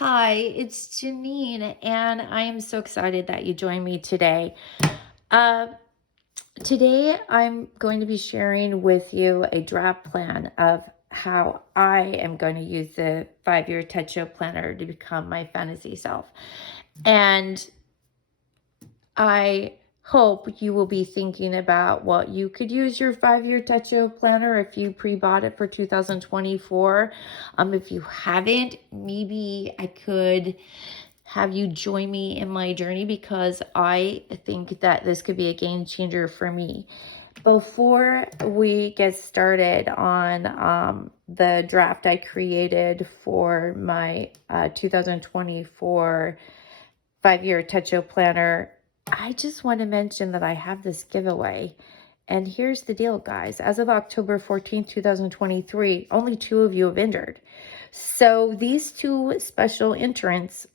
Hi, it's Jenean, and I am so excited that you joined me today. Uh, Today, I'm going to be sharing with you a draft plan of how I am going to use the 5-year Techo planner to become my fantasy self. And I hope you will be thinking about what you could use your 5-year Techo planner if you pre-bought it for 2024. If you haven't, maybe I could have you join me in my journey because I think that this could be a game changer for me. Before we get started on the draft I created for my 2024 5-year Techo planner, I just want to mention that I have this giveaway. And here's the deal, guys. As of October 14th, 2023, only 2 of you have entered. So these 2 special entrants,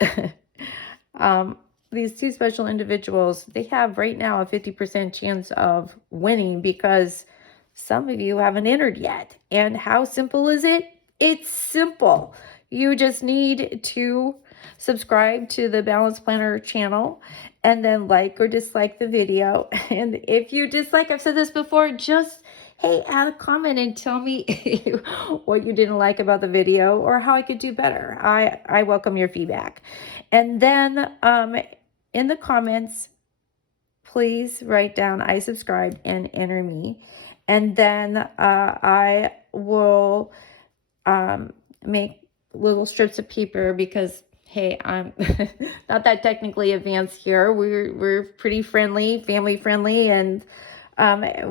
these 2 special individuals, they have right now a 50% chance of winning because some of you haven't entered yet. And how simple is it? It's simple. You just need to subscribe to the Balanced Planner channel and then like or dislike the video. And if you dislike, I've said this before, just hey, add a comment and tell me what you didn't like about the video or how I could do better. I welcome your feedback. And then in the comments, please write down I subscribe and enter me. And then I will make little strips of paper because hey, I'm not that technically advanced here. We're pretty friendly, family friendly, and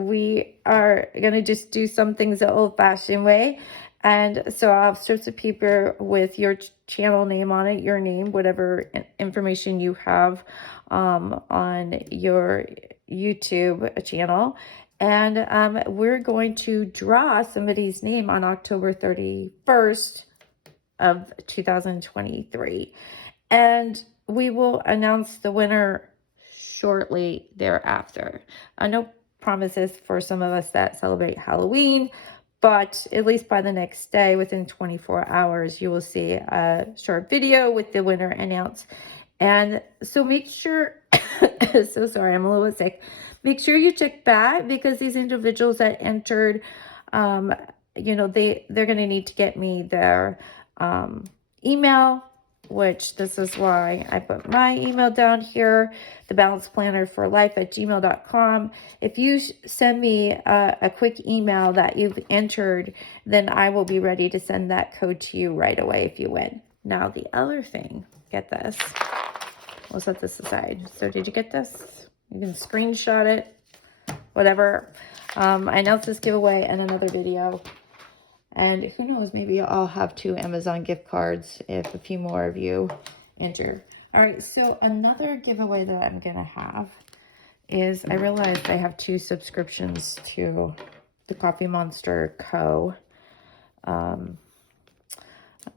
we are gonna just do some things the old-fashioned way. And so I'll have strips of paper with your channel name on it, your name, whatever information you have on your YouTube channel. And we're going to draw somebody's name on October 31st of 2023. And we will announce the winner shortly thereafter. No promises for some of us that celebrate Halloween, but at least by the next day, within 24 hours, you will see a short video with the winner announced. And so make sure, so sorry, I'm a little bit sick. Make sure you check back because these individuals that entered, they're going to need to get me their email, which this is why I put my email down here, thebalancedplannerforlife@gmail.com. If you send me a quick email that you've entered, then I will be ready to send that code to you right away if you win. Now, the other thing, get this. We'll set this aside. So did you get this? You can screenshot it, whatever. I announced this giveaway in another video. And who knows, maybe I'll have 2 Amazon gift cards if a few more of you enter. All right, so another giveaway that I'm going to have is I realized I have 2 subscriptions to the Coffee Monster Co.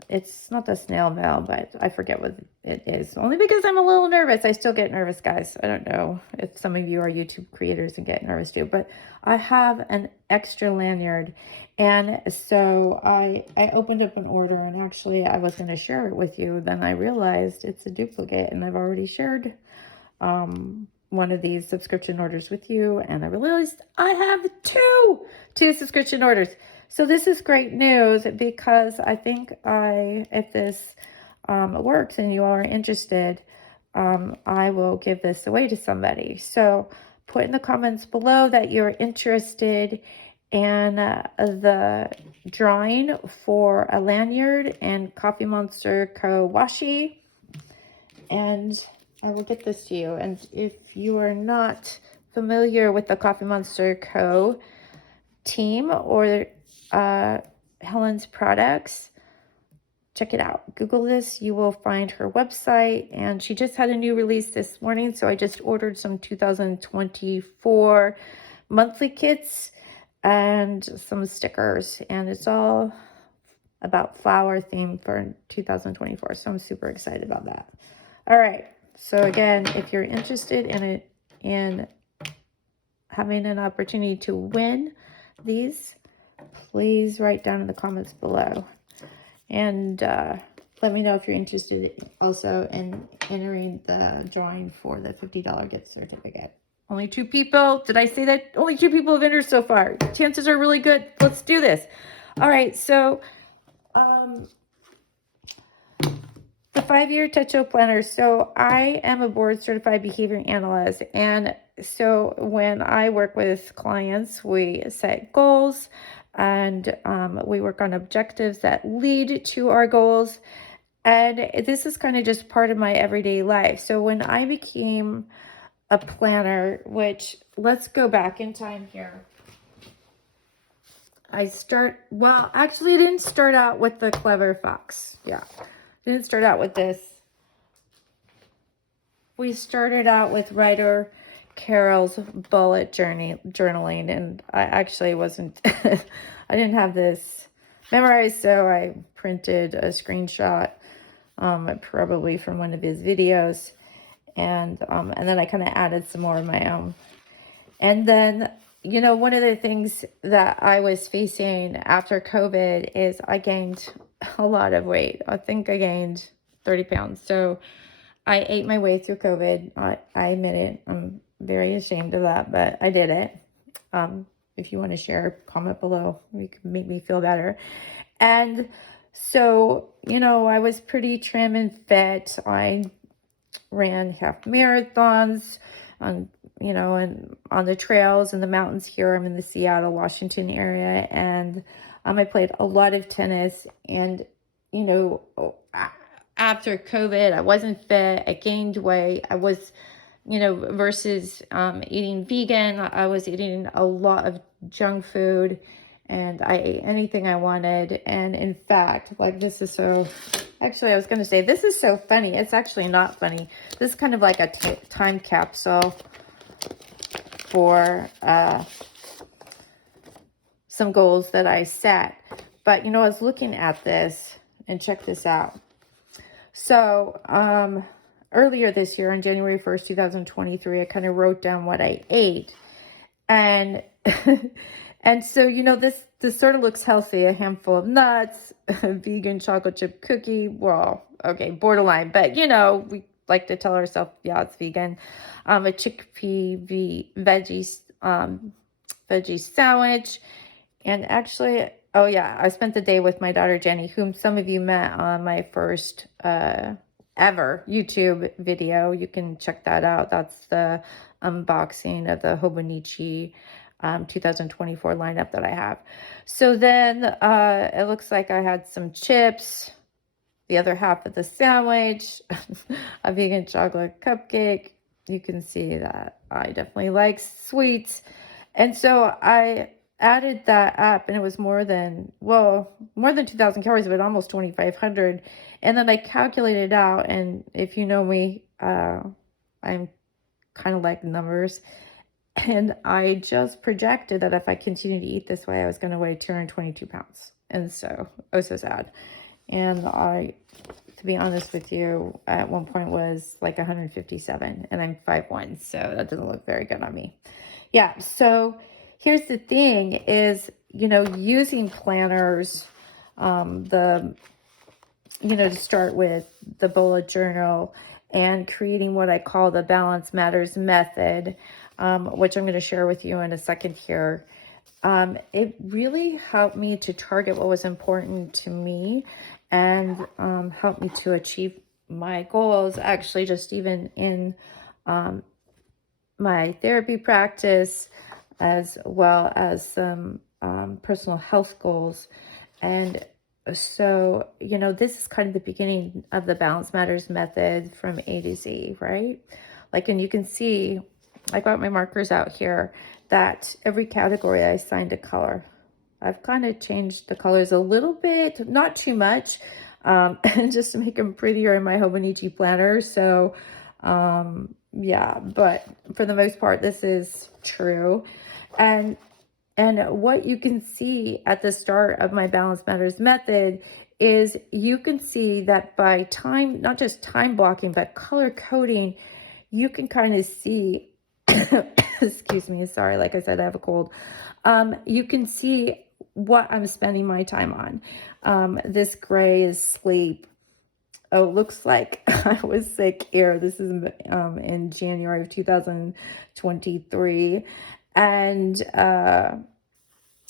It's not the snail mail, but I forget what it is. Only because I'm a little nervous. I still get nervous, guys. I don't know if some of you are YouTube creators and get nervous too, but I have an extra lanyard. And so I opened up an order, and actually I was going to share it with you. Then I realized it's a duplicate, and I've already shared one of these subscription orders with you, and I realized I have two subscription orders. So this is great news because I think if this works and you are interested, I will give this away to somebody. So put in the comments below that you're interested in the drawing for a lanyard and Coffee Monster Co. washi, and I will get this to you. And if you are not familiar with the Coffee Monster Co. team or Helen's products, check it out. Google this. You will find her website, and she just had a new release this morning, so I just ordered some 2024 monthly kits and some stickers, and it's all about flower theme for 2024, so I'm super excited about that. All right, so again, if you're interested in having an opportunity to win these, please write down in the comments below. And let me know if you're interested also in entering the drawing for the $50 gift certificate. Only 2 people. Did I say that? Only 2 people have entered so far. Chances are really good. Let's do this. All right. So, the 5-year Techo Planner. So I am a board certified behavior analyst. And so when I work with clients, we set goals and we work on objectives that lead to our goals. And this is kind of just part of my everyday life. So when I became a planner, which let's go back in time here. Well, actually I didn't start out with the Clever Fox. Yeah. Didn't start out with this. We started out with writer Carol's bullet journaling, and I actually wasn't, I didn't have this memorized, so I printed a screenshot, probably from one of his videos, and then I kind of added some more of my own. And then, you know, one of the things that I was facing after COVID is I gained a lot of weight. I think I gained 30 pounds. So I ate my way through COVID. I admit it. I'm very ashamed of that, but I did it. If you want to share, comment below. You can make me feel better. And so, you know, I was pretty trim and fit. I ran half marathons on, you know, and on the trails and the mountains here. I'm in the Seattle, Washington area. And I played a lot of tennis. And, you know, after COVID, I wasn't fit. I gained weight. I was, you know, versus eating vegan, I was eating a lot of junk food, and I ate anything I wanted. And in fact, like, this is so, actually, I was going to say, this is so funny. It's actually not funny. This is kind of like a time capsule for some goals that I set. But, you know, I was looking at this, and check this out. So, earlier this year, on January 1st, 2023, I kind of wrote down what I ate. And, and so, you know, this sort of looks healthy. A handful of nuts, a vegan chocolate chip cookie. Well, okay, borderline, but, you know, we like to tell ourselves, yeah, it's vegan. A chickpea veggie sandwich. And actually, oh yeah, I spent the day with my daughter Jenny, whom some of you met on my first ever YouTube video. You can check that out. That's the unboxing of the HOBONICHI 2024 lineup that I have. So then it looks like I had some chips, the other half of the sandwich, a vegan chocolate cupcake. You can see that I definitely like sweets. And so I added that up, and it was more than 2,000 calories, but almost 2,500. And then I calculated out, and if you know me, I'm kind of like numbers. And I just projected that if I continued to eat this way, I was going to weigh 222 pounds. And so, oh, so sad. And I, to be honest with you, at one point was like 157, and I'm 5'1", so that doesn't look very good on me. Yeah, so here's the thing is, you know, using planners, to start with the bullet journal and creating what I call the Balance Matters method, which I'm going to share with you in a second here. It really helped me to target what was important to me and helped me to achieve my goals, actually, just even in my therapy practice, as well as some personal health goals. And so, you know, this is kind of the beginning of the Balance Matters method from A to Z, right? Like, and you can see, I got my markers out here, that every category I assigned a color. I've kind of changed the colors a little bit, not too much, just to make them prettier in my HOBONICHI planner. So, yeah, but for the most part, this is true. And what you can see at the start of my Balance Matters method is you can see that by time, not just time blocking, but color coding, you can kind of see, excuse me, sorry, like I said, I have a cold. You can see what I'm spending my time on. This gray is sleep. Oh, looks like I was sick here. This is in January of 2023. And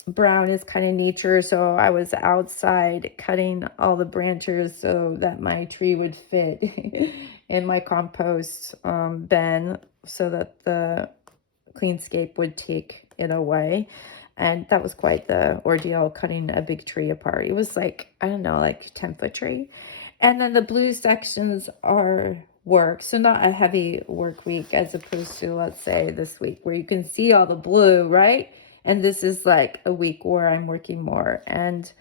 brown is kind of nature, so I was outside cutting all the branches so that my tree would fit in my compost bin so that the Cleanscape would take it away. And that was quite the ordeal, cutting a big tree apart. It was like, I don't know, like 10-foot tree. And then the blue sections are work, so not a heavy work week as opposed to, let's say, this week where you can see all the blue, right? And this is like a week where I'm working more. And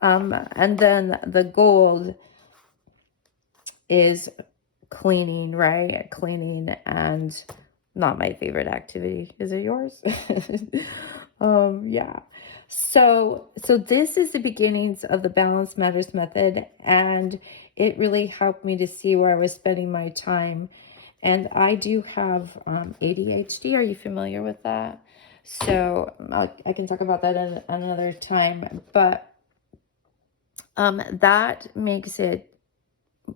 then the gold is cleaning, right? Cleaning, and not my favorite activity. Is it yours? Yeah. So this is the beginnings of the Balance Matters method, and it really helped me to see where I was spending my time. And I do have ADHD. Are you familiar with that? So I can talk about that at another time, but that makes it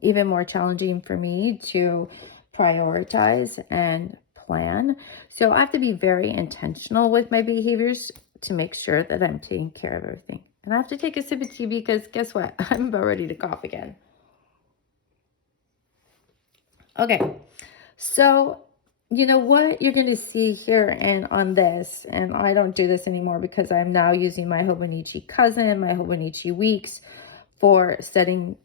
even more challenging for me to prioritize and plan. So I have to be very intentional with my behaviors to make sure that I'm taking care of everything. And I have to take a sip of tea because guess what? I'm about ready to cough again. Okay, so you know what you're going to see here and on this, and I don't do this anymore because I'm now using my Hobonichi cousin, my Hobonichi weeks for setting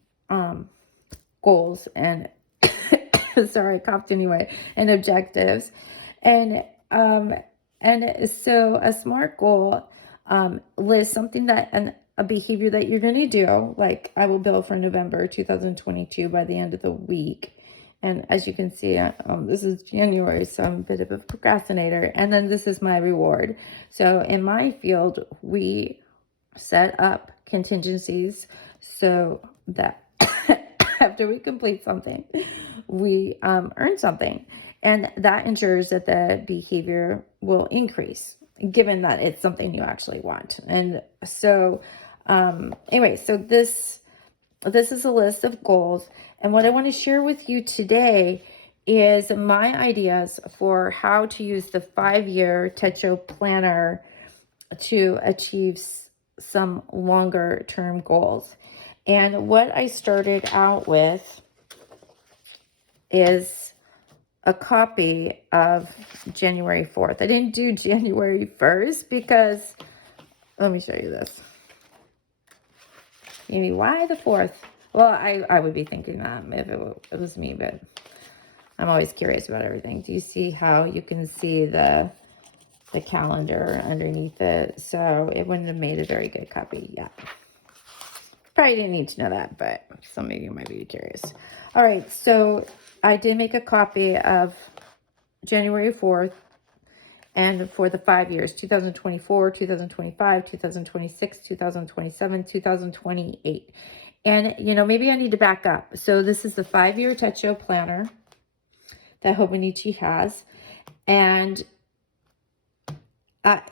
goals and sorry, I coughed anyway, and objectives. And so a SMART goal lists something that a behavior that you're going to do, like I will build for November 2022 by the end of the week. And as you can see, this is January, so I'm a bit of a procrastinator. And then this is my reward. So in my field, we set up contingencies so that after we complete something, we earn something. And that ensures that the behavior will increase, given that it's something you actually want. And so anyway, so this is a list of goals. And what I want to share with you today is my ideas for how to use the 5-year Techo planner to achieve some longer term goals. And what I started out with is a copy of January 4th. I didn't do January 1st because, let me show you this. Maybe why the 4th? Well, I would be thinking that if it was me, but I'm always curious about everything. Do you see how you can see the calendar underneath it? So it wouldn't have made a very good copy. Yeah. Probably didn't need to know that, but some of you might be curious. All right, so I did make a copy of January 4th, and for the 5 years, 2024, 2025, 2026, 2027, 2028. And, you know, maybe I need to back up. So this is the 5-year Techo planner that Hobonichi has. And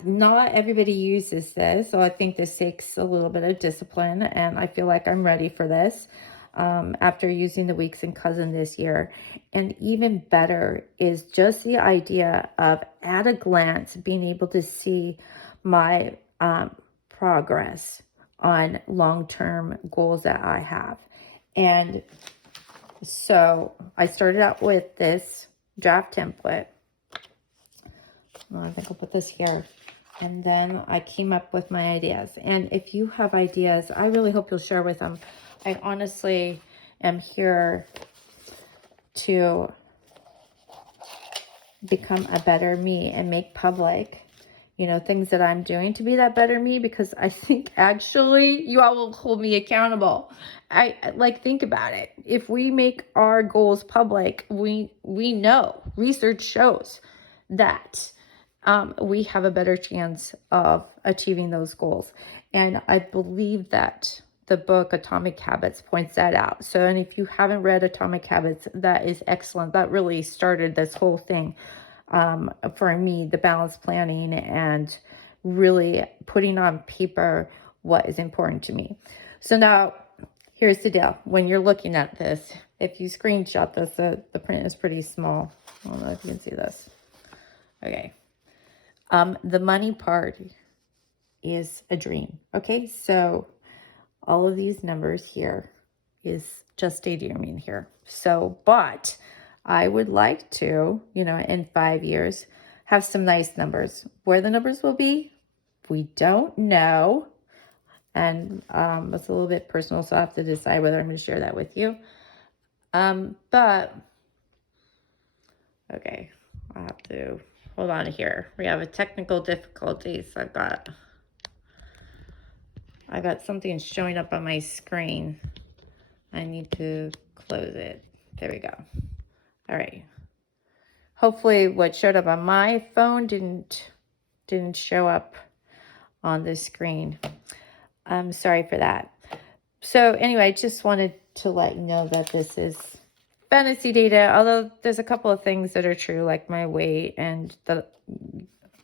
not everybody uses this. So I think this takes a little bit of discipline. And I feel like I'm ready for this after using the Weeks and Cousin this year. And even better is just the idea of, at a glance, being able to see my progress on long-term goals that I have. And so I started out with this draft template. I think I'll put this here. And then I came up with my ideas. And if you have ideas, I really hope you'll share with them. I honestly am here to become a better me and make public, you know, things that I'm doing to be that better me, because I think actually you all will hold me accountable. I like, think about it. If we make our goals public, we know, research shows that we have a better chance of achieving those goals. And I believe that the book Atomic Habits points that out. So, and if you haven't read Atomic Habits, that is excellent. That really started this whole thing for me, the balance planning and really putting on paper what is important to me. So now here's the deal. When you're looking at this, if you screenshot this, the print is pretty small. I don't know if you can see this. Okay. The money part is a dream. Okay, so all of these numbers here is just daydreaming here. So, but I would like to, in 5 years, have some nice numbers. Where the numbers will be, we don't know. And it's a little bit personal, so I have to decide whether I'm going to share that with you. But, okay, I have to, hold on here. We have a technical difficulty, so I got something showing up on my screen. I need to close it. There we go. All right. Hopefully what showed up on my phone didn't show up on the screen. I'm sorry for that. So anyway, I just wanted to let you know that this is fantasy data, although there's a couple of things that are true, like my weight and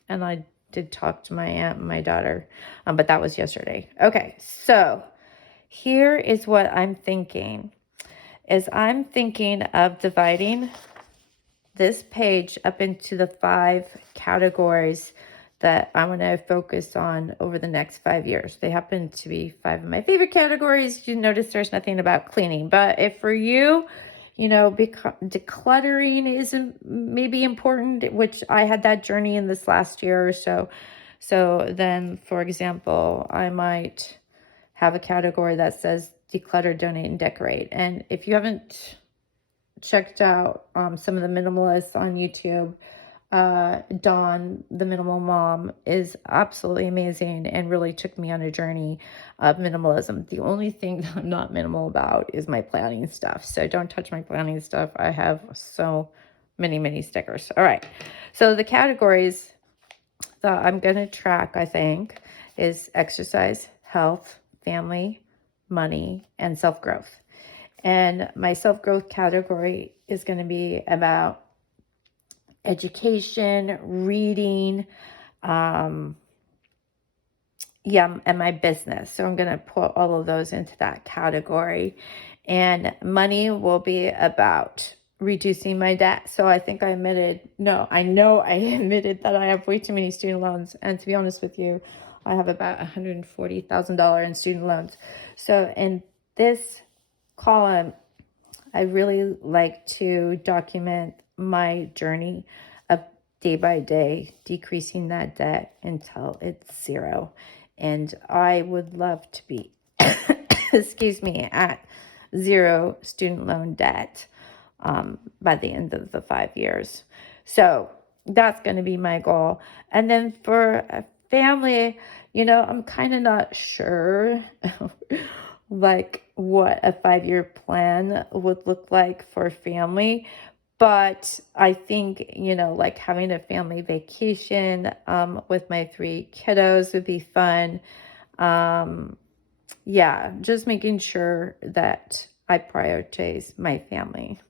I did talk to my aunt and my daughter, but that was yesterday. Okay, so here is what I'm thinking. I'm thinking of dividing this page up into the 5 categories that I'm going to focus on over the next 5 years. They happen to be 5 of my favorite categories. You notice there's nothing about cleaning, but if for you, decluttering is maybe important, which I had that journey in this last year or so. So then, for example, I might have a category that says declutter, donate, and decorate. And if you haven't checked out some of the minimalists on YouTube, Dawn, the minimal mom, is absolutely amazing and really took me on a journey of minimalism. The only thing that I'm not minimal about is my planning stuff. So don't touch my planning stuff. I have so many stickers. All right. So the categories that I'm going to track, I think, is exercise, health, family, money, and self-growth. And my self-growth category is going to be about education, reading, and my business. So I'm going to put all of those into that category. And money will be about reducing my debt. So I think I know I admitted that I have way too many student loans. And to be honest with you, I have about $140,000 in student loans. So in this column, I really like to document my journey of day by day, decreasing that debt until it's 0. And I would love to be, excuse me, at 0 student loan debt by the end of the 5 years. So that's going to be my goal. And then for a family, I'm kind of not sure like what a 5-year plan would look like for family. But I think, like having a family vacation with my 3 kiddos would be fun. Just making sure that I prioritize my family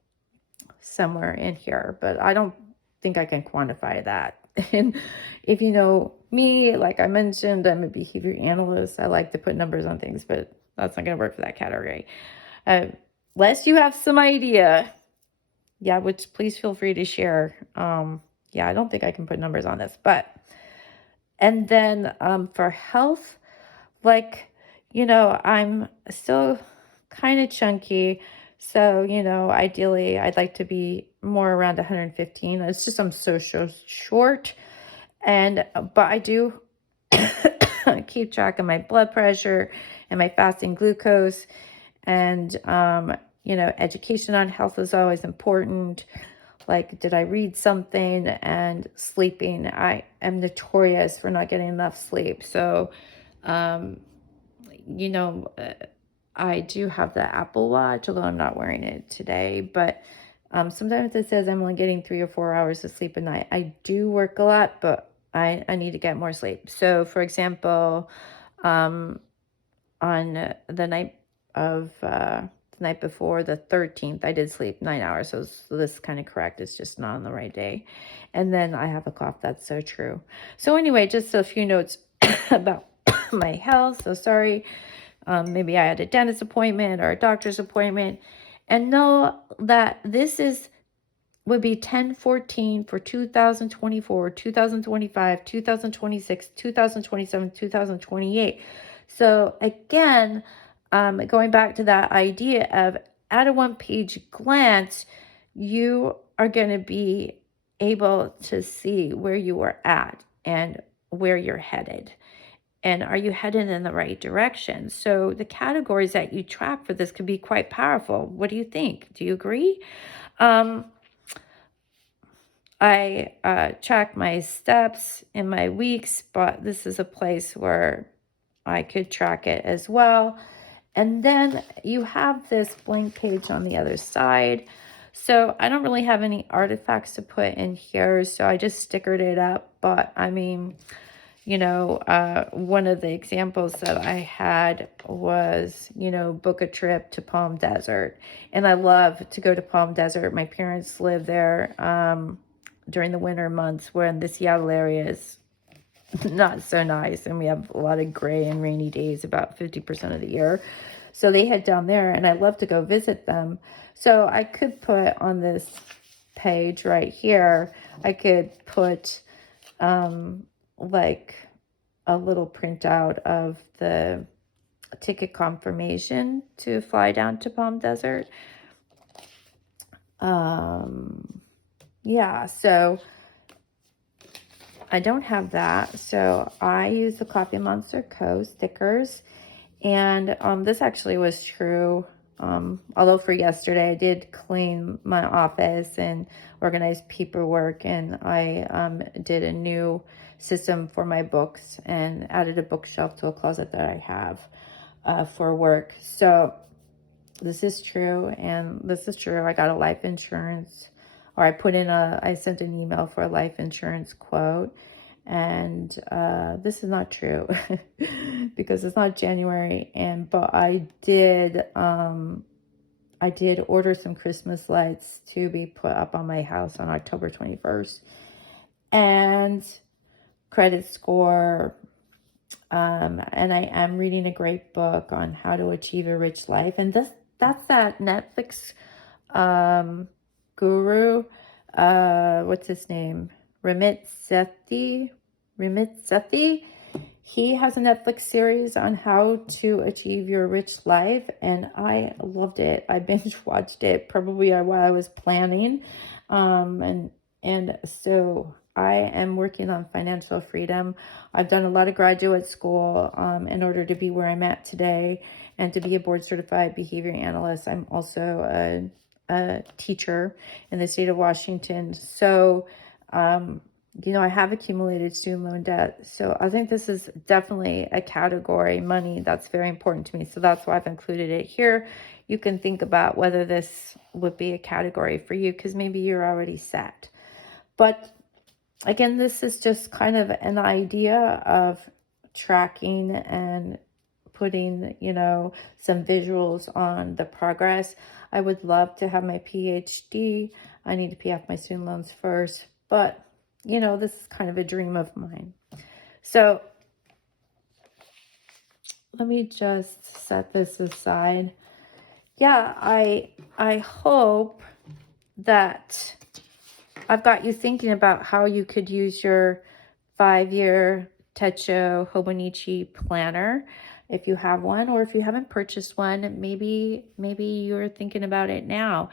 somewhere in here. But I don't think I can quantify that. And if you know me, like I mentioned, I'm a behavior analyst. I like to put numbers on things, but that's not going to work for that category. Unless you have some idea, which please feel free to share. I don't think I can put numbers on this, and then for health, I'm still kind of chunky. So, ideally I'd like to be more around 115. It's just I'm so short. But I do keep track of my blood pressure and my fasting glucose. And, education on health is always important. Like, did I read something? And sleeping, I am notorious for not getting enough sleep. So, I do have the Apple Watch, although I'm not wearing it today. But sometimes it says I'm only getting 3 or 4 hours of sleep a night. I do work a lot, but I need to get more sleep. So, for example, on the night before, the 13th, I did sleep 9 hours. So this is kind of correct. It's just not on the right day. And then I have a cough. That's so true. So anyway, just a few notes about my health. So sorry Maybe I had a dentist appointment or a doctor's appointment, and know that would be 1014 for 2024, 2025, 2026, 2027, 2028. So again, going back to that idea of at a one-page glance, you are going to be able to see where you are at and where you're headed. And are you headed in the right direction? So the categories that you track for this could be quite powerful. What do you think? Do you agree? I track my steps in my weeks, but this is a place where I could track it as well. And then you have this blank page on the other side. So I don't really have any artifacts to put in here, so I just stickered it up. But I mean, one of the examples that I had was, book a trip to Palm Desert. And I love to go to Palm Desert. My parents live there during the winter months when the Seattle area is not so nice. And we have a lot of gray and rainy days about 50% of the year. So they head down there, and I love to go visit them. So I could put on this page right here, I could put like a little printout of the ticket confirmation to fly down to Palm Desert. Yeah, so I don't have that. So I use the Coffee Monster Co. stickers. And this actually was true. Although for yesterday, I did clean my office and organize paperwork, and I did a new system for my books and added a bookshelf to a closet that I have for work. So this is true, and this is true. I got a life insurance, or I sent an email for a life insurance quote. And this is not true because it's not January, but I did order some Christmas lights to be put up on my house on October 21st. And credit score, and I am reading a great book on how to achieve a rich life. And that's that Netflix guru, what's his name? Ramit Sethi. He has a Netflix series on how to achieve your rich life, and I loved it. I binge watched it probably while I was planning, and so I am working on financial freedom. I've done a lot of graduate school in order to be where I'm at today and to be a board certified behavior analyst. I'm also a teacher in the state of Washington. So, I have accumulated student loan debt. So I think this is definitely a category, money, that's very important to me. So that's why I've included it here. You can think about whether this would be a category for you, because maybe you're already set. But again, this is just kind of an idea of tracking and putting, some visuals on the progress. I would love to have my PhD. I need to pay off my student loans first, but this is kind of a dream of mine. So let me just set this aside. Yeah, I hope that I've got you thinking about how you could use your 5-year Techo Hobonichi planner. If you have one, or if you haven't purchased one, maybe you're thinking about it now.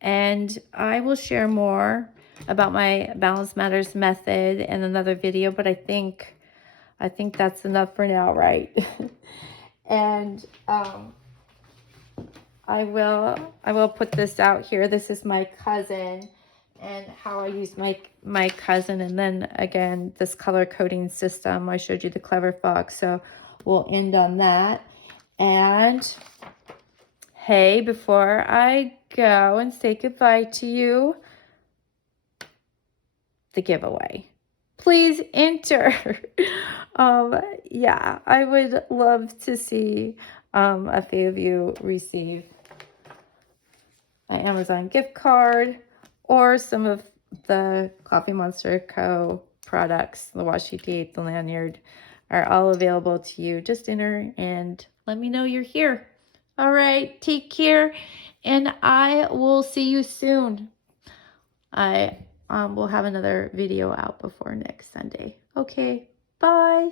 And I will share more about my Balance Matters method in another video, but I think that's enough for now, right? And I will put this out here. This is my cousin, and how I use my cousin, and then again this color coding system. I showed you the Clever Fox, so we'll end on that. And hey, before I go and say goodbye to you, the giveaway. Please enter. Yeah, I would love to see a few of you receive an Amazon gift card or some of the Coffee Monster Co. products. The washi tape, the lanyard are all available to you. Just enter and Let me know you're here. All right, take care, and I will see you soon. I will have another video out before next Sunday. Okay, bye.